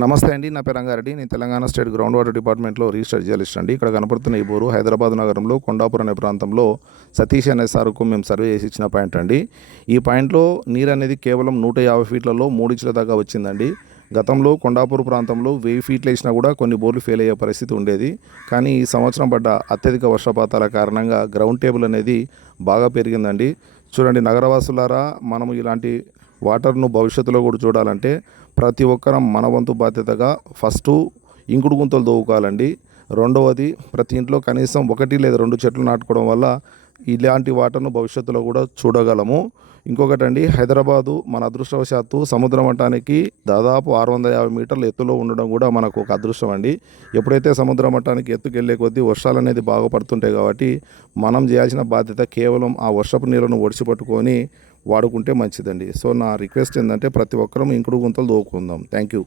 నమస్తే అండి. నా పేరు రంగారెడ్డి. నేను తెలంగాణ స్టేట్ గ్రౌండ్ వాటర్ డిపార్ట్మెంట్లో రీసెర్చ్ జర్నలిస్ట్ అండి. ఇక్కడ కనపడుతున్న ఈ బోరు హైదరాబాద్ నగరంలో కొండాపూర్ అనే ప్రాంతంలో సతీష్ అనే సార్కు మేము సర్వే చేసి ఇచ్చిన పాయింట్ అండి. ఈ పాయింట్లో నీరు అనేది కేవలం 150 ఫీట్లలో 3 ఇంచుల దాకా వచ్చిందండి. గతంలో కొండాపూర్ ప్రాంతంలో 1000 ఫీట్లు వేసినా కూడా కొన్ని బోర్లు ఫెయిల్ అయ్యే పరిస్థితి ఉండేది. కానీ ఈ సంవత్సరం పడ్డ అత్యధిక వర్షపాతాల కారణంగా గ్రౌండ్ టేబుల్ అనేది బాగా పెరిగిందండి. చూడండి నగరవాసులారా, మనము ఇలాంటి వాటర్ను భవిష్యత్తులో కూడా చూడాలంటే ప్రతి ఒక్కరం మన వంతు బాధ్యతగా ఫస్టు ఇంకుడు గుంతలు తవ్వుకోవాలండి. రెండవది, ప్రతి ఇంట్లో కనీసం 1 లేదా 2 చెట్లు నాటుకోవడం వల్ల ఇలాంటి వాటర్ను భవిష్యత్తులో కూడా చూడగలము. ఇంకొకటండి, హైదరాబాదు మన అదృష్టవశాత్తు సముద్ర మట్టానికి దాదాపు 650 మీటర్ల ఎత్తులో ఉండడం కూడా మనకు ఒక అదృష్టం అండి. ఎప్పుడైతే సముద్ర మట్టానికి ఎత్తుకెళ్లే కొద్దీ వర్షాలు అనేది బాగా పడుతుంటాయి కాబట్టి మనం చేయాల్సిన బాధ్యత కేవలం ఆ వర్షపు నీళ్ళను ఒడిసి పట్టుకొని వాడుకుంటే మంచిదండి. సో నా రిక్వెస్ట్ ఏంటంటే ప్రతి ఒక్కరం ఇంకుడు గుంతలు తవ్వుకుందాం. Thank you.